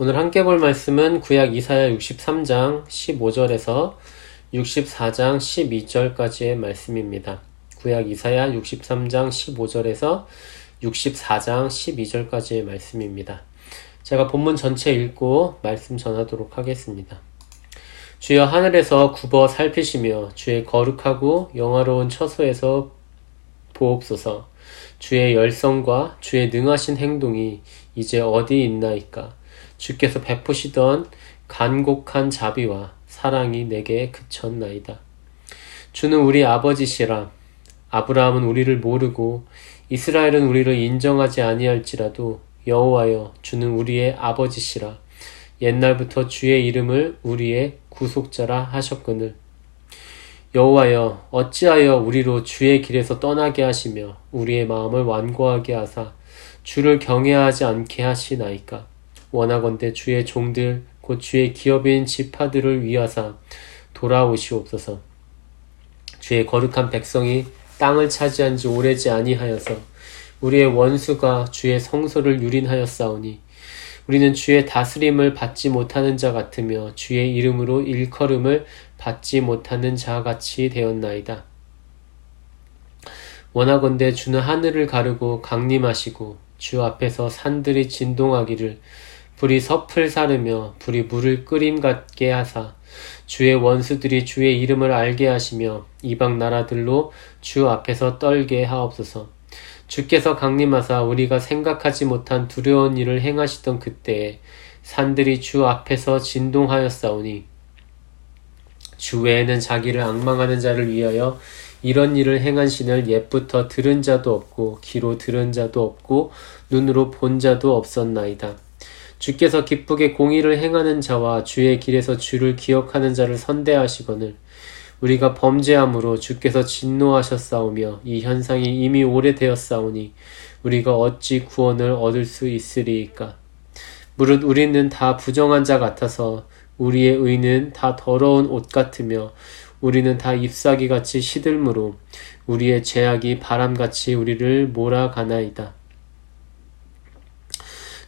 오늘 함께 볼 말씀은 구약 이사야 63장 15절에서 64장 12절까지의 말씀입니다. 구약 이사야 63장 15절에서 64장 12절까지의 말씀입니다. 제가 본문 전체 읽고 말씀 전하도록 하겠습니다. 주여 하늘에서 굽어 살피시며 주의 거룩하고 영화로운 처소에서 보옵소서. 주의 열성과 주의 능하신 행동이 이제 어디 있나이까? 주께서 베푸시던 간곡한 자비와 사랑이 내게 그쳤나이다. 주는 우리 아버지시라. 아브라함은 우리를 모르고 이스라엘은 우리를 인정하지 아니할지라도 여호와여 주는 우리의 아버지시라. 옛날부터 주의 이름을 우리의 구속자라 하셨거늘. 여호와여 어찌하여 우리로 주의 길에서 떠나게 하시며 우리의 마음을 완고하게 하사 주를 경외하지 않게 하시나이까? 원하건대 주의 종들 곧 주의 기업인 지파들을 위하사 돌아오시옵소서. 주의 거룩한 백성이 땅을 차지한 지 오래지 아니하여서 우리의 원수가 주의 성소를 유린하였사오니 우리는 주의 다스림을 받지 못하는 자 같으며 주의 이름으로 일컬음을 받지 못하는 자 같이 되었나이다. 원하건대 주는 하늘을 가르고 강림하시고 주 앞에서 산들이 진동하기를 불이 섭을 사르며 불이 물을 끓임 같게 하사 주의 원수들이 주의 이름을 알게 하시며 이방 나라들로 주 앞에서 떨게 하옵소서. 주께서 강림하사 우리가 생각하지 못한 두려운 일을 행하시던 그때에 산들이 주 앞에서 진동하였사오니 주 외에는 자기를 앙망하는 자를 위하여 이런 일을 행한 신을 옛부터 들은 자도 없고 귀로 들은 자도 없고 눈으로 본 자도 없었나이다. 주께서 기쁘게 공의를 행하는 자와 주의 길에서 주를 기억하는 자를 선대하시거늘 우리가 범죄함으로 주께서 진노하셨사오며 이 현상이 이미 오래되었사오니 우리가 어찌 구원을 얻을 수 있으리이까? 무릇 우리는 다 부정한 자 같아서 우리의 의는 다 더러운 옷 같으며 우리는 다 잎사귀같이 시들므로 우리의 죄악이 바람같이 우리를 몰아가나이다.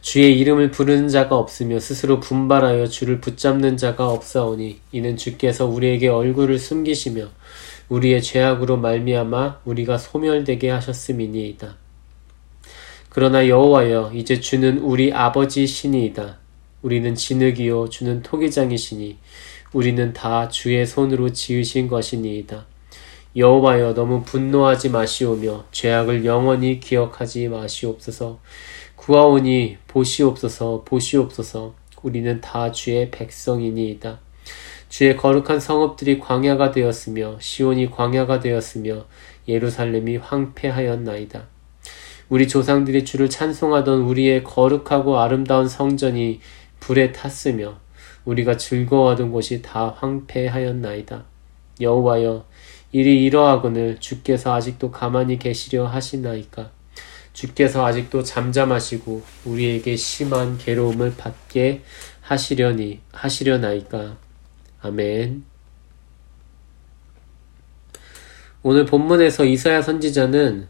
주의 이름을 부르는 자가 없으며 스스로 분발하여 주를 붙잡는 자가 없사오니 이는 주께서 우리에게 얼굴을 숨기시며 우리의 죄악으로 말미암아 우리가 소멸되게 하셨음이니이다. 그러나 여호와여 이제 주는 우리 아버지 신이이다. 우리는 진흙이요 주는 토기장이시니 우리는 다 주의 손으로 지으신 것이니이다. 여호와여 너무 분노하지 마시오며 죄악을 영원히 기억하지 마시옵소서. 구하오니 보시옵소서 보시옵소서. 우리는 다 주의 백성이니이다. 주의 거룩한 성읍들이 광야가 되었으며 시온이 광야가 되었으며 예루살렘이 황폐하였나이다. 우리 조상들이 주를 찬송하던 우리의 거룩하고 아름다운 성전이 불에 탔으며 우리가 즐거워하던 곳이 다 황폐하였나이다. 여호와여 일이 이러하거늘 주께서 아직도 가만히 계시려 하시나이까? 주께서 아직도 잠잠하시고 우리에게 심한 괴로움을 받게 하시려나이까? 아멘. 오늘 본문에서 이사야 선지자는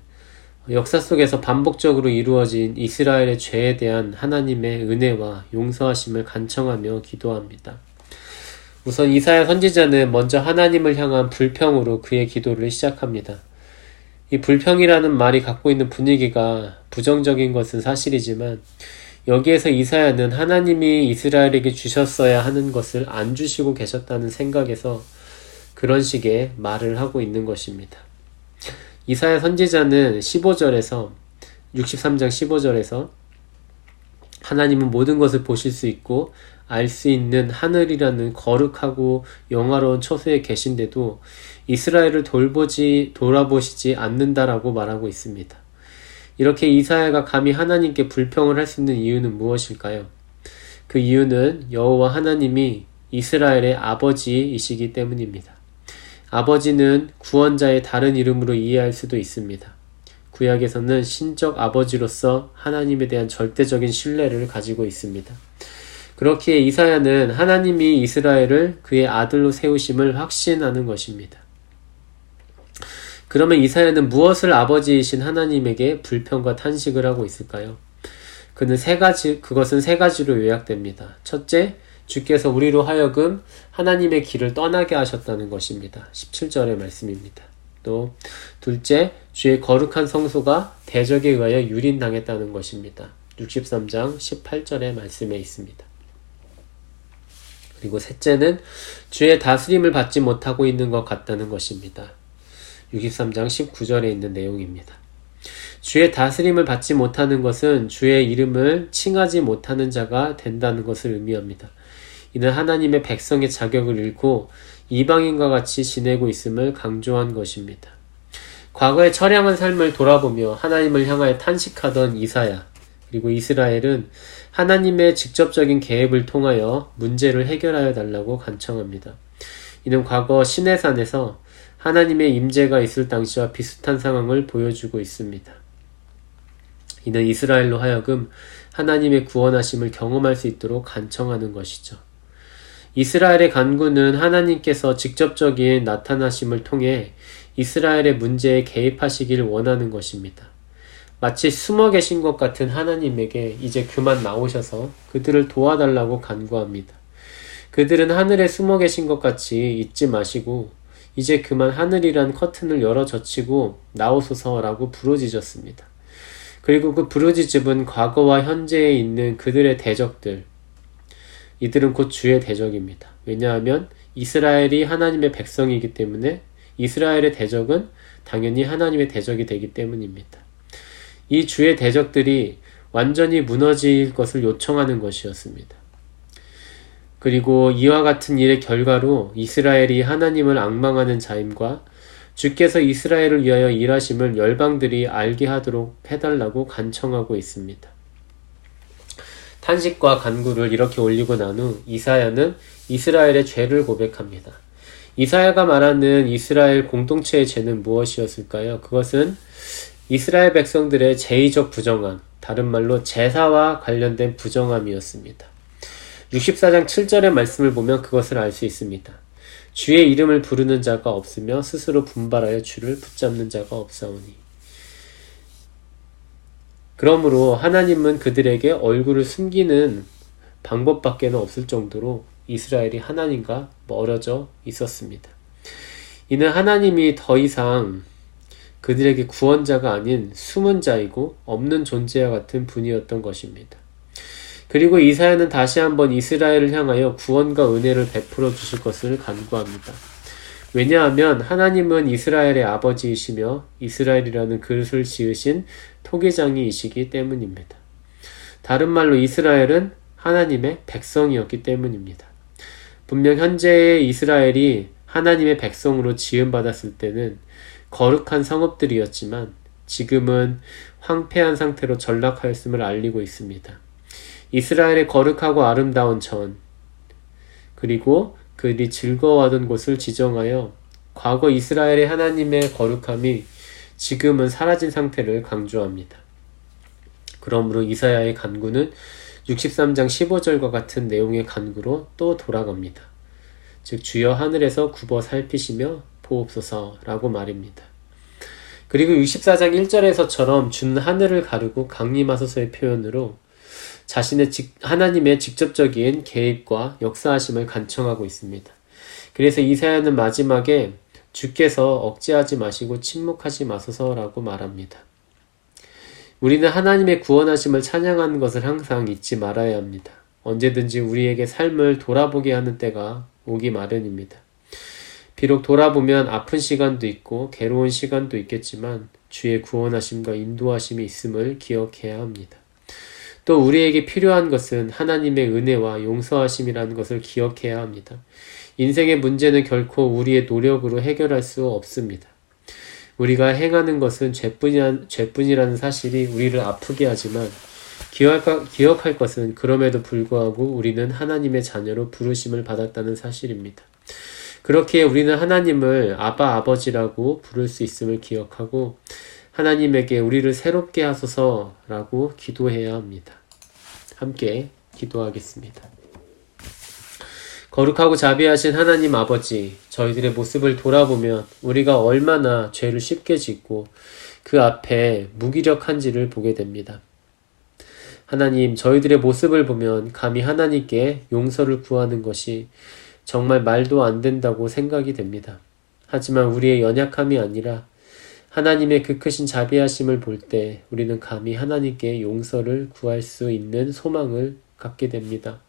역사 속에서 반복적으로 이루어진 이스라엘의 죄에 대한 하나님의 은혜와 용서하심을 간청하며 기도합니다. 우선 이사야 선지자는 먼저 하나님을 향한 불평으로 그의 기도를 시작합니다. 이 불평이라는 말이 갖고 있는 분위기가 부정적인 것은 사실이지만 여기에서 이사야는 하나님이 이스라엘에게 주셨어야 하는 것을 안 주시고 계셨다는 생각에서 그런 식의 말을 하고 있는 것입니다. 이사야 선지자는 63장 15절에서 하나님은 모든 것을 보실 수 있고 알 수 있는 하늘이라는 거룩하고 영화로운 처소에 계신데도 이스라엘을 돌아보시지 않는다라고 말하고 있습니다. 이렇게 이사야가 감히 하나님께 불평을 할 수 있는 이유는 무엇일까요? 그 이유는 여호와 하나님이 이스라엘의 아버지이시기 때문입니다. 아버지는 구원자의 다른 이름으로 이해할 수도 있습니다. 구약에서는 신적 아버지로서 하나님에 대한 절대적인 신뢰를 가지고 있습니다. 그렇기에 이사야는 하나님이 이스라엘을 그의 아들로 세우심을 확신하는 것입니다. 그러면 이사야는 무엇을 아버지이신 하나님에게 불평과 탄식을 하고 있을까요? 그것은 세 가지로 요약됩니다. 첫째, 주께서 우리로 하여금 하나님의 길을 떠나게 하셨다는 것입니다. 17절의 말씀입니다. 또 둘째, 주의 거룩한 성소가 대적에 의하여 유린당했다는 것입니다. 63장 18절의 말씀에 있습니다. 그리고 셋째는 주의 다스림을 받지 못하고 있는 것 같다는 것입니다. 63장 19절에 있는 내용입니다. 주의 다스림을 받지 못하는 것은 주의 이름을 칭하지 못하는 자가 된다는 것을 의미합니다. 이는 하나님의 백성의 자격을 잃고 이방인과 같이 지내고 있음을 강조한 것입니다. 과거의 처량한 삶을 돌아보며 하나님을 향하여 탄식하던 이사야, 그리고 이스라엘은 하나님의 직접적인 계획을 통하여 문제를 해결하여 달라고 간청합니다. 이는 과거 시내산에서 하나님의 임재가 있을 당시와 비슷한 상황을 보여주고 있습니다. 이는 이스라엘로 하여금 하나님의 구원하심을 경험할 수 있도록 간청하는 것이죠. 이스라엘의 간구는 하나님께서 직접적인 나타나심을 통해 이스라엘의 문제에 개입하시기를 원하는 것입니다. 마치 숨어 계신 것 같은 하나님에게 이제 그만 나오셔서 그들을 도와달라고 간구합니다. 그들은 하늘에 숨어 계신 것 같이 잊지 마시고 이제 그만 하늘이란 커튼을 열어 젖히고 나오소서라고 부르짖었습니다. 그리고 그 부르짖음은 과거와 현재에 있는 그들의 대적들, 이들은 곧 주의 대적입니다. 왜냐하면 이스라엘이 하나님의 백성이기 때문에 이스라엘의 대적은 당연히 하나님의 대적이 되기 때문입니다. 이 주의 대적들이 완전히 무너질 것을 요청하는 것이었습니다. 그리고 이와 같은 일의 결과로 이스라엘이 하나님을 앙망하는 자임과 주께서 이스라엘을 위하여 일하심을 열방들이 알게 하도록 해달라고 간청하고 있습니다. 탄식과 간구를 이렇게 올리고 난 후 이사야는 이스라엘의 죄를 고백합니다. 이사야가 말하는 이스라엘 공동체의 죄는 무엇이었을까요? 그것은 이스라엘 백성들의 제의적 부정함, 다른 말로 제사와 관련된 부정함이었습니다. 64장 7절의 말씀을 보면 그것을 알 수 있습니다. 주의 이름을 부르는 자가 없으며 스스로 분발하여 주를 붙잡는 자가 없사오니. 그러므로 하나님은 그들에게 얼굴을 숨기는 방법밖에는 없을 정도로 이스라엘이 하나님과 멀어져 있었습니다. 이는 하나님이 더 이상 그들에게 구원자가 아닌 숨은 자이고 없는 존재와 같은 분이었던 것입니다. 그리고 이사야는 다시 한번 이스라엘을 향하여 구원과 은혜를 베풀어 주실 것을 간구합니다. 왜냐하면 하나님은 이스라엘의 아버지이시며 이스라엘이라는 그릇을 지으신 토기장이시기 때문입니다. 다른 말로 이스라엘은 하나님의 백성이었기 때문입니다. 분명 현재의 이스라엘이 하나님의 백성으로 지음받았을 때는 거룩한 성읍들이었지만 지금은 황폐한 상태로 전락하였음을 알리고 있습니다. 이스라엘의 거룩하고 아름다운 전, 그리고 그들이 즐거워하던 곳을 지정하여 과거 이스라엘의 하나님의 거룩함이 지금은 사라진 상태를 강조합니다. 그러므로 이사야의 간구는 63장 15절과 같은 내용의 간구로 또 돌아갑니다. 즉 주여 하늘에서 굽어 살피시며 보옵소서라고 말입니다. 그리고 64장 1절에서처럼 주는 하늘을 가르고 강림하소서의 표현으로 하나님의 직접적인 개입과 역사하심을 간청하고 있습니다. 그래서 이사야는 마지막에 주께서 억제하지 마시고 침묵하지 마소서라고 말합니다. 우리는 하나님의 구원하심을 찬양하는 것을 항상 잊지 말아야 합니다. 언제든지 우리에게 삶을 돌아보게 하는 때가 오기 마련입니다. 비록 돌아보면 아픈 시간도 있고 괴로운 시간도 있겠지만 주의 구원하심과 인도하심이 있음을 기억해야 합니다. 또 우리에게 필요한 것은 하나님의 은혜와 용서하심이라는 것을 기억해야 합니다. 인생의 문제는 결코 우리의 노력으로 해결할 수 없습니다. 우리가 행하는 것은 죄뿐이라는 사실이 우리를 아프게 하지만 기억할 것은 그럼에도 불구하고 우리는 하나님의 자녀로 부르심을 받았다는 사실입니다. 그렇기에 우리는 하나님을 아버지라고 부를 수 있음을 기억하고 하나님에게 우리를 새롭게 하소서라고 기도해야 합니다. 함께 기도하겠습니다. 거룩하고 자비하신 하나님 아버지, 저희들의 모습을 돌아보면 우리가 얼마나 죄를 쉽게 짓고 그 앞에 무기력한지를 보게 됩니다. 하나님, 저희들의 모습을 보면 감히 하나님께 용서를 구하는 것이 정말 말도 안 된다고 생각이 됩니다. 하지만 우리의 연약함이 아니라 하나님의 그 크신 자비하심을 볼 때 우리는 감히 하나님께 용서를 구할 수 있는 소망을 갖게 됩니다.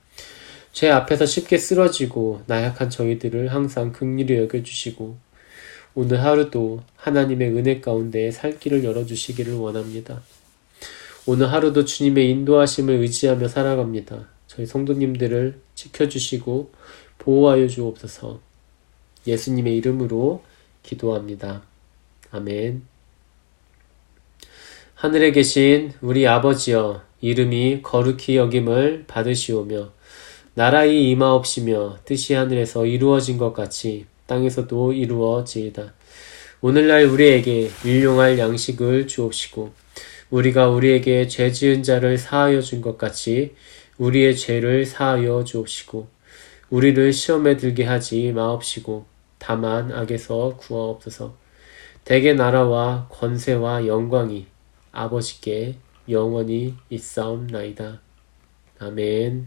죄 앞에서 쉽게 쓰러지고 나약한 저희들을 항상 긍휼히 여겨주시고 오늘 하루도 하나님의 은혜 가운데 살 길을 열어주시기를 원합니다. 오늘 하루도 주님의 인도하심을 의지하며 살아갑니다. 저희 성도님들을 지켜주시고 보호하여 주옵소서. 예수님의 이름으로 기도합니다. 아멘. 하늘에 계신 우리 아버지여, 이름이 거룩히 여김을 받으시오며 나라의 임하옵시며 뜻이 하늘에서 이루어진 것 같이 땅에서도 이루어지이다. 오늘날 우리에게 일용할 양식을 주옵시고 우리가 우리에게 죄 지은 자를 사하여 준 것 같이 우리의 죄를 사하여 주옵시고 우리를 시험에 들게 하지 마옵시고 다만 악에서 구하옵소서. 대개 나라와 권세와 영광이 아버지께 영원히 있사옵나이다. 아멘.